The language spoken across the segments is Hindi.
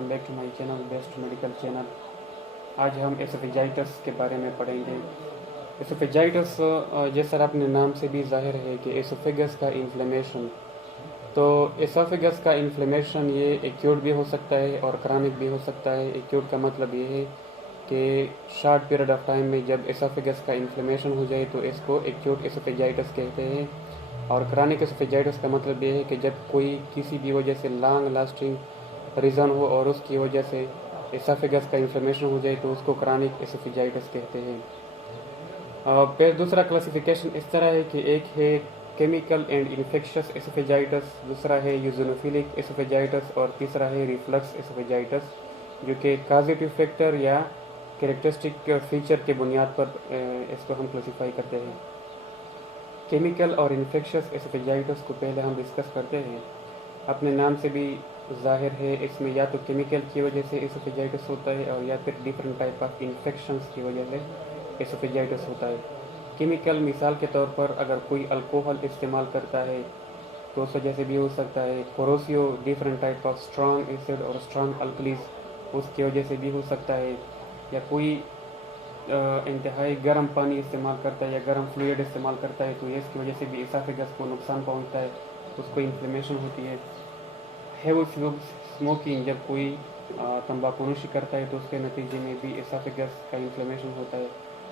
Welcome back to my channel best medical channel. आज हम एसोफेजाइटिस के बारे में पढ़ेंगे। एसोफेजाइटिस जैसा अपने नाम से भी जाहिर है कि एसोफेगस का इन्फ्लेमेशन। तो एसोफेगस का इन्फ्लेमेशन ये एक्यूट भी हो सकता है और क्रॉनिक भी हो सकता है। एक्यूट का मतलब ये है कि शॉर्ट पीरियड ऑफ टाइम में जब एसोफेगस का इन्फ्लेमेशन हो जाए तो इसको एक्यूट एसोफेजाइटिस कहते हैं। और क्रॉनिक एसोफेजाइटिस का मतलब ये है कि जब कोई किसी भी वजह से लॉन्ग लास्टिंग रीज़न हो और उसकी वजह से एसोफेगस का इन्फ्लेमेशन हो जाए तो उसको क्रॉनिक एसोफेजाइटिस कहते हैं। फिर दूसरा क्लासिफिकेशन इस तरह है कि एक है केमिकल एंड इन्फेक्शियस एसोफेजाइटिस, दूसरा है यूजोनोफिलिक एसोफेजाइटिस और तीसरा है रिफ्लक्स एसोफेजाइटिस, जो कि कॉजेटिव फैक्टर या कैरेक्टरिस्टिक फीचर के बुनियाद पर इसको हम क्लासीफाई करते हैं। केमिकल और इन्फेक्शियस एसोफेजाइटिस को पहले हम डिस्कस करते हैं। अपने नाम से भी जाहिर है, इसमें या तो केमिकल की वजह से एसोफेजाइटिस होता है और या फिर डिफरेंट टाइप ऑफ इन्फेक्शंस की वजह से एसोफेजाइटिस होता है। केमिकल मिसाल के तौर पर अगर कोई अल्कोहल इस्तेमाल करता है तो उस वजह से भी हो सकता है। कोरोसियो different type of strong acid और स्ट्रॉन्ग अल्कलीज, उसकी वजह से भी हो सकता है। या कोई इंतहाई गर्म पानी इस्तेमाल करता है या गर्म फ्लूइड इस्तेमाल करता है तो ये इसकी वजह से भी एसोफेगस को नुकसान पहुंचता है, उसको इन्फ्लेमेशन होती है। हेवी स्मोकिंग, जब कोई तंबाकूनोशी करता है तो उसके नतीजे में भी एसोफेगस का इन्फ्लेमेशन होता है।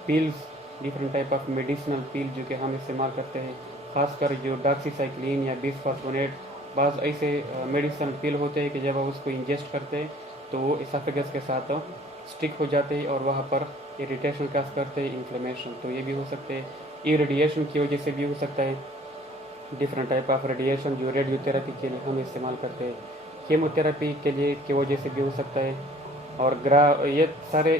Pills, different type of medicinal pill जो कि हम इस्तेमाल करते हैं, खासकर जो डॉक्सीसाइक्लिन या बिसफॉस्फोनेट, बाज़ ऐसे मेडिसिनल पिल होते हैं कि जब आप उसको इंजेस्ट करते हैं तो वो एसोफेगस के साथ स्टिक हो जाते हैं और वहाँ पर इरिटेशन का करते हैं, इन्फ्लेमेशन। तो ये भी हो सकते हैं। ये रेडिएशन की वजह से भी हो सकता है। डिफरेंट टाइप ऑफ रेडिएशन जो रेडियोथेरेपी के लिए हम इस्तेमाल करते हैं, केमोथेरेपी के लिए की वजह से भी हो सकता है। और ये सारे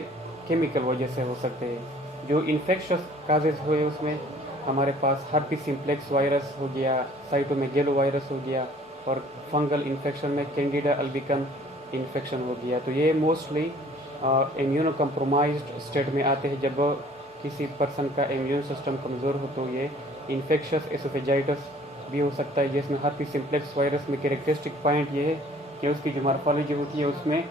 केमिकल वजह से हो सकते हैं। जो इन्फेक्शस काजेज हुए उसमें हमारे पास हर्पिस सिम्प्लेक्स वायरस हो गया, साइटोमेगेलो वायरस हो गया, और फंगल इन्फेक्शन में कैंडिडा अल्बिकम इन्फेक्शन हो गया। तो ये मोस्टली इम्यूनो कम्प्रोमाइज्ड स्टेट में आते हैं। जब किसी पर्सन का इम्यून सिस्टम कमज़ोर हो तो ये इन्फेक्शियस एसोफेजाइटिस भी हो सकता है, जिसमें हर्पिस सिम्प्लेक्स वायरस में कैरेक्टरिस्टिक पॉइंट ये है कि उसकी जो मार्फोलॉजी होती है उसमें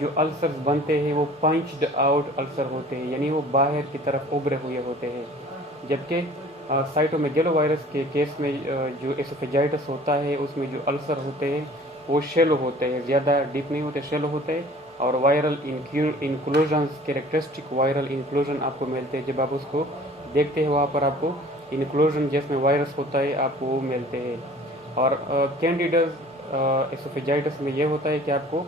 जो अल्सर्स बनते हैं वो पंच्ड आउट अल्सर होते हैं, यानी वो बाहर की तरफ उभरे हुए होते हैं। जबकि साइटोमेगेलो वायरस के केस में जो एसोफेजाइटिस होता है उसमें जो अल्सर होते हैं वो शेलो होते हैं, ज़्यादा डीप नहीं होते, शेलो होते हैं। और viral inclusions, characteristic viral inclusion आपको मिलते हैं। जब आप उसको देखते हैं वहाँ पर आपको इंक्लूजन जिसमें वायरस होता है आपको वो मिलते हैं। और कैंडिडा एसोफेजाइटिस में ये होता है कि आपको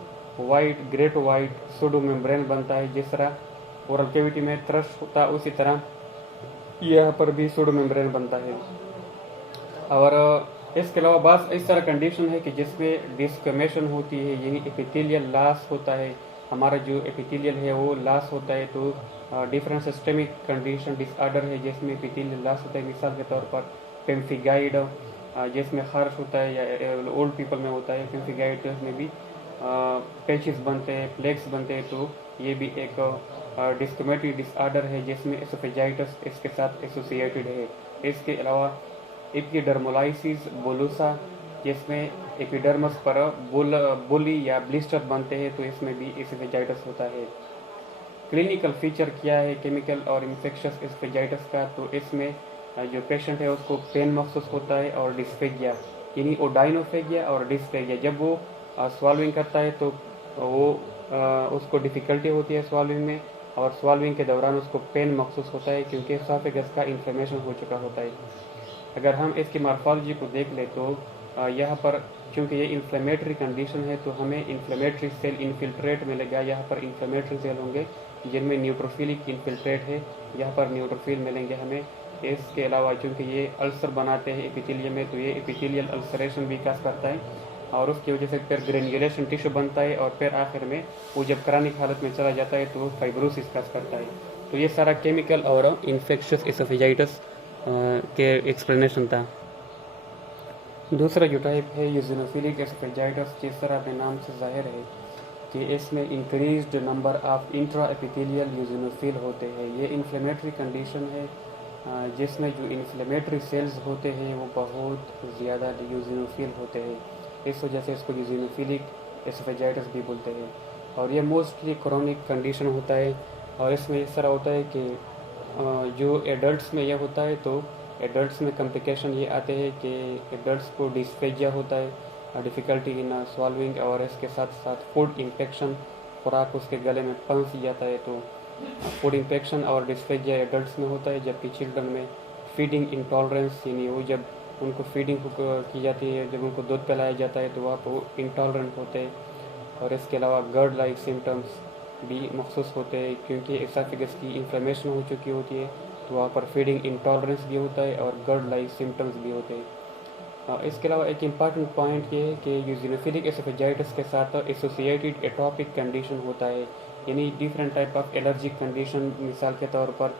ग्रेट वाइट सूडो मेम्ब्रेन बनता है। जिस तरह ओरल कैविटी में थ्रश होता है उसी तरह यहाँ पर भी सूडो मेम्ब्रेन बनता है। और इसके अलावा बस इस तरह कंडीशन है कि जिसमें डिस्कमेशन होती है, यानी एपिथेलियल लॉस होता है। हमारा जो एपिथेलियल है वो लॉस होता है। तो डिफरेंट सिस्टमिक कंडीशन डिसऑर्डर है जिसमें एपिथेलियल लॉस होता है। मिसाल के तौर पर पेम्फिगाइड, जिसमें खर्च होता है या ओल्ड पीपल में होता है पेम्फिगाइड, में भी पैचेस बनते हैं, प्लेक्स बनते हैं। तो ये भी एक डिस्कमेटरी डिसऑर्डर है जिसमें एसोफेजाइटिस इसके साथ एसोसिएटेड है। इसके अलावा एपिडर्मोलाइसिस बुलोसा, जिसमें एपिडर्मस पर बुली या ब्लिस्टर बनते हैं, तो इसमें भी एसोफेजाइटिस होता है। क्लिनिकल फीचर क्या है केमिकल और इन्फेक्शियस एसोफेजाइटिस का? तो इसमें जो पेशेंट है उसको पेन महसूस होता है और डिस्फेगिया, यानी ओडाइनोफेगिया और डिस्फेगिया। जब वो स्वाल्विंग करता है तो वो उसको डिफ़िकल्टी होती है स्वाल्विंग में, और स्वाल्विंग के दौरान उसको पेन महसूस होता है क्योंकि एसोफेगस का इन्फ्लेमेशन हो चुका होता है। अगर हम इसकी मार्फोलॉजी को देख ले तो यहाँ पर चूँकि ये इन्फ्लेमेटरी कंडीशन है तो हमें इन्फ्लेमेटरी सेल इन्फिल्ट्रेट मिलेगा। यहाँ पर इन्फ्लेमेटरी सेल होंगे जिनमें न्यूट्रोफिलिक इन्फिल्ट्रेट है, यहाँ पर न्यूट्रोफिल मिलेंगे हमें। इसके अलावा चूँकि ये अल्सर बनाते हैं एपिथेलियम में तो ये एपिथेलियल अल्सरेशन भी विकास करता है और उसकी वजह से फिर ग्रेन्युलेशन टिश्यू बनता है और फिर आखिर में वो जब क्रॉनिक हालत में चला जाता है तो फाइब्रोसिस काज करता है। तो ये सारा केमिकल और इन्फेक्शियस एसोफेजाइटिस के एक्सप्लेनेशन था। दूसरा जो टाइप है यूजोनोफिलिक एसोफेजाइटिस, जिस तरह अपने नाम से जाहिर है कि इसमें increased number of intra epithelial eosinophil होते हैं। ये इन्फ्लेमेटरी कंडीशन है जिसमें जो इन्फ्लेमेटरी सेल्स होते हैं वो बहुत ज़्यादा यूजोनोफिल होते हैं। इस वजह से इसको यूजोनोफिलिक एसोफेजाइटिस भी बोलते हैं। और ये मोस्टली क्रोनिक कंडीशन होता है। और इसमें इस तरह होता है कि जो एडल्ट्स में यह होता है तो एडल्ट्स में कॉम्प्लिकेशन ये आते हैं कि एडल्ट्स को डिस्फेजिया होता है, डिफ़िकल्टी इन सॉल्विंग, और इसके साथ साथ फूड इन्फेक्शन, खुराक उसके गले में फंस जाता है। तो फूड इन्फेक्शन और डिस्फेजिया एडल्ट्स में होता है, जबकि चिल्ड्रन में फीडिंग इंटॉलरेंस, यानी वो जब उनको फीडिंग की जाती है, जब उनको दूध पिलाया जाता है तो वहाँ पर वो इंटॉलरेंट होते हैं। और इसके अलावा गर्ड लाइक सिम्टम्स भी महसूस होते हैं, क्योंकि एसाफिगस की इन्फ्लेमेशन हो चुकी होती है तो वहाँ पर फीडिंग इंटॉलरेंस भी होता है और गर्ड लाइक सिम्टम्स भी होते हैं। इसके अलावा एक इम्पॉर्टेंट पॉइंट ये है कि यूजिनोफिलिक एसोफेजाइटिस के साथ एसोसिएटेड एटॉपिक कंडीशन होता है, यानी different type of allergic condition. मिसाल के तौर पर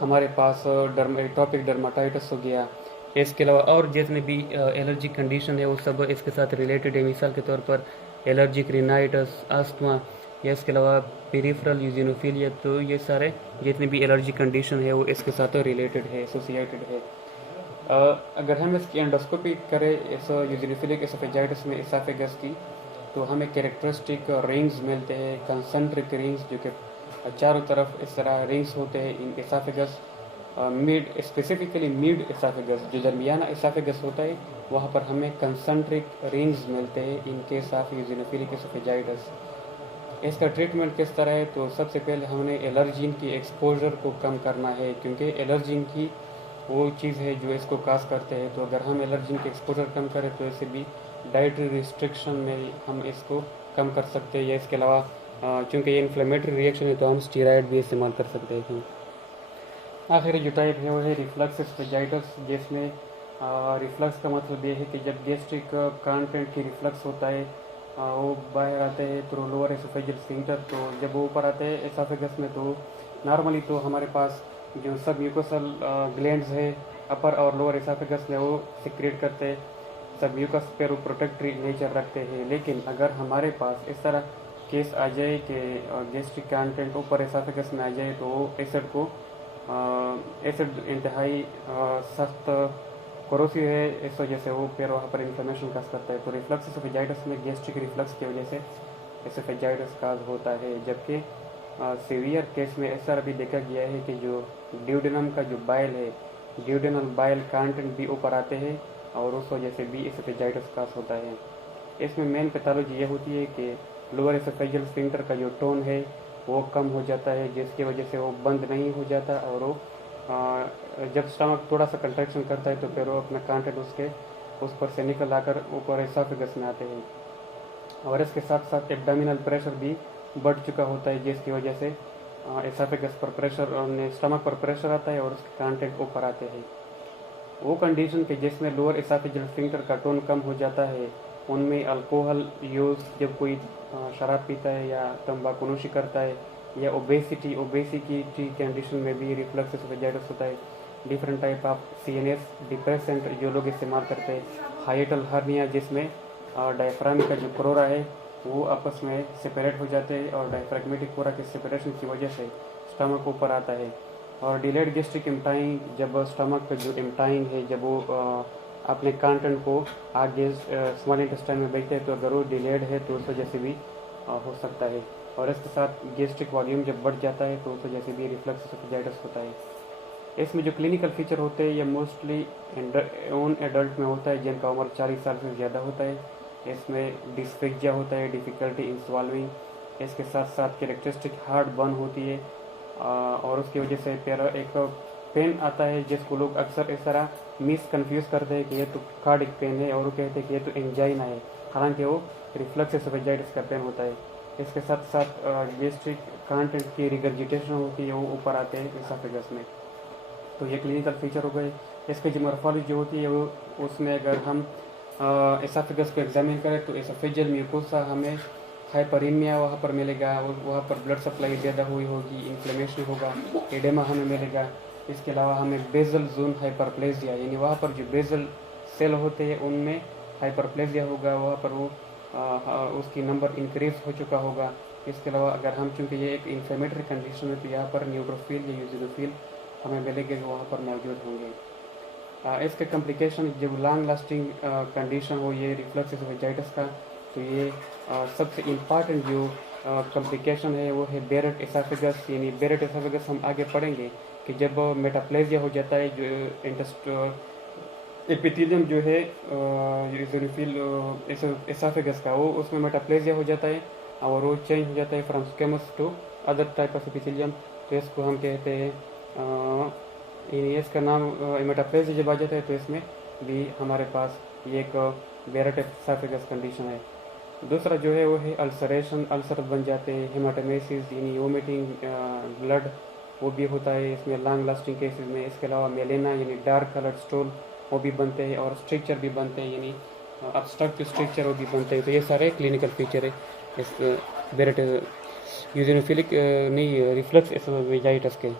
हमारे पास एटॉपिक डर्माटाइटिस हो गया। इसके अलावा और जितने भी एलर्जिक कंडीशन है वो सब इसके साथ रिलेटेड है। मिसाल के तौर पर एलर्जिक रिनाइटिस, अस्थमा, या इसके अलावा पेरिफेरल यूजिनोफिलिया। तो ये सारे जितनी भी एलर्जी कंडीशन है वो इसके साथ रिलेटेड है, एसोसिएटेड है। अगर हम इसकी एंडोस्कोपी करें यूजिनोफिलिक एसोफेजाइटिस में एसाफेगस की, तो हमें कैरेक्टरिस्टिक रिंग्स मिलते हैं, कंसेंट्रिक रिंग्स, जो कि चारों तरफ इस तरह रिंग्स होते हैं इन एसाफेगस। मिड, स्पेसिफिकली मिड एसाफेगस, जो दरमियाना एसाफेगस होता है वहाँ पर हमें कंसेंट्रिक रिंग्स मिलते हैं इन केस ऑफ यूजिनोफिलिक एसोफेजाइटिस। इसका ट्रीटमेंट किस तरह है? तो सबसे पहले हमने एलर्जीन की एक्सपोजर को कम करना है, क्योंकि एलर्जीन की वो चीज़ है जो इसको काज करते हैं। तो अगर हम एलर्जीन की एक्सपोजर कम करें तो इससे भी डाइटरी रिस्ट्रिक्शन में हम इसको कम कर सकते हैं। या इसके अलावा चूँकि ये इन्फ्लेमेटरी रिएक्शन है तो हम स्टीराइड भी इस्तेमाल कर सकते हैं। आखिर जो टाइप है वो है रिफ्लक्स एसोफेजाइटिस, जिसमें रिफ्लक्स का मतलब ये है कि जब गैस्ट्रिक कंटेंट की रिफ्लक्स होता है वो बाहर आते हैं थ्रू लोअर एसोफेजियल स्फिंक्टर। तो जब वो ऊपर आते हैं एसोफेगस में तो नॉर्मली तो हमारे पास जो सब म्यूकोसल ग्लैंड्स है अपर और लोअर एसोफेगस में वो सिक्रेट करते हैं, सब म्यूकस पर वो प्रोटेक्टरी नेचर रखते हैं। लेकिन अगर हमारे पास इस तरह केस आ जाए कि गैस्ट्रिक कंटेंट ऊपर एसोफेगस में आ जाए तो वो एसिड को एसिड इंतहाई सख्त कोरोसिव है, इस वजह से वो फिर वहाँ पर इन्फ्लेमेशन काज करता है। तो रिफ्लक्स एसोफेजाइटिस में गैस्ट्रिक रिफ्लक्स की वजह से एसोफेजाइटिस काज होता है। जबकि सीवियर केस में ऐसा भी देखा गया है कि जो ड्यूडेनम का जो बाइल है, ड्यूडेनल बाइल कंटेंट भी ऊपर आते हैं और उस वजह से भी एसोफेजाइटिस काज होता है। इसमें मेन पैथोलॉजी ये होती है कि लोअर एसोफेजियल स्फिंक्टर का जो टोन है वो कम हो जाता है, जिसकी वजह से वो बंद नहीं हो जाता और वो जब स्टमक थोड़ा सा कंट्रैक्शन करता है तो फिर वो अपना कंटेंट उस पर से निकल आकर ऊपर एसोफेगस में आते हैं। और इसके साथ साथ एब्डोमिनल प्रेशर भी बढ़ चुका होता है, जिसकी वजह से एसोफेगस पर प्रेशर और स्टमक पर प्रेशर आता है और उसके कंटेंट ऊपर आते हैं। वो कंडीशन के जिसमें लोअर एसोफेजियल स्फिंक्टर का टोन कम हो जाता है, उनमें अल्कोहल यूज़, जब कोई शराब पीता है या तंबाकूनोशी करता है, या ओबेसिटी कंडीशन में भी रिफ्लक्स एसोफेजाइटिस होता है। Different type of CNS depressant जो लोग इस्तेमाल करते हैं, हाइटल हर्निया, जिसमें डायफ्राम का जो क्रोरा है वो आपस में सेपरेट हो जाते हैं और डायफ्रेगमेटिक कोरा के सेपरेशन की वजह से स्टमक ऊपर आता है। और डिलेड गैस्ट्रिक एम्प्टाइंग, जब स्टमक का जो एम्प्टाइंग है जब वो अपने कंटेंट को आगे स्मॉल इंटेस्टाइन में भेजते हैं तो अगर वो डिलेड है तो उस वजह से भी हो सकता है। और इसके साथ गैस्ट्रिक वॉल्यूम जब बढ़ जाता है तो उस वजह से भी रिफ्लक्स एसोफेजाइटिस होता है। इसमें जो क्लिनिकल फीचर होते हैं ये मोस्टली ओन एडल्ट में होता है जिनका उम्र 40 साल से ज़्यादा होता है। इसमें डिस्फेजिया होता है, डिफ़िकल्टी इन स्वॉल्विंग, इसके साथ साथ कैरेक्टरिस्टिक हार्ट बर्न होती है और उसकी वजह से फिर एक पेन आता है जिसको लोग अक्सर इस तरह मिस कन्फ्यूज़ करते हैं कि ये तो कार्डिक पेन है और वो कहते हैं कि ये तो एंजाइना है, हालांकि वो रिफ्लक्स एसोफेजाइटिस का पेन होता है। इसके साथ साथ गैस्ट्रिक कंटेंट की रिगर्जिटेशन होती है, वो ऊपर आते हैं एसोफेगस में। तो ये क्लिनिकल फीचर हो गए। इसकी जो मॉर्फोलॉजी होती है वो उसमें अगर हम एसोफेगस को एग्जामिन करें तो एसोफेजियल म्यूकोसा हमें हाइपरीमिया वहाँ पर मिलेगा, वहाँ पर ब्लड सप्लाई ज़्यादा हुई होगी, इन्फ्लेमेशन होगा, एडेमा हमें मिलेगा। इसके अलावा हमें बेजल जोन हाइपरप्लेजिया, यानी वहाँ पर जो बेजल सेल होते हैं उनमें हाइपरप्लेजिया होगा, वहाँ पर वो उसकी नंबर इंक्रीज हो चुका होगा। इसके अलावा अगर हम चूँकि ये एक इन्फ्लेमेटरी कंडीशन है तो यहाँ पर न्यूट्रोफिल या यूजिनोफिल हमें मिलेंगे जो वहाँ पर मौजूद होंगे। इसके कॉम्प्लिकेशन जब लॉन्ग लास्टिंग कंडीशन हो ये रिफ्लक्स एसोफेजाइटिस का, तो ये सबसे इम्पॉर्टेंट जो कॉम्प्लिकेशन है वो है बेरेट एसाफेगस। यानी बेरेट एसाफेगस हम आगे पढ़ेंगे कि जब मेटाप्लेजिया हो जाता है, जो एपिथेलियम जो है यूजोफिल एसाफेगस का, वो उसमें मेटाप्लेजिया हो जाता है और वो चेंज हो जाता है from squamous to other type of epithelium. तो इसको हम कहते हैं इसका नाम मेटाप्लेजिया जब आ जाता है तो इसमें भी हमारे पास ये एक बेरेट एसाफेगस कंडीशन है। दूसरा जो है वो है अल्सरेशन, अल्सर बन जाते हैं, हेमाटोमेसिस यानी वोमिटिंग ब्लड, वो भी होता है इसमें लॉन्ग लास्टिंग केसेस में। इसके अलावा मेलेना यानी डार्क कलर्ड स्टूल वो भी बनते हैं, और स्ट्रक्चर भी बनते हैं यानी अब्स्ट्रक्टिव स्ट्रक्चर वो भी बनते हैं। तो ये सारे क्लिनिकल फीचर है इस बेरेट यूजोफिलिक नहीं रिफ्लक्स एसोफेजाइटिस के।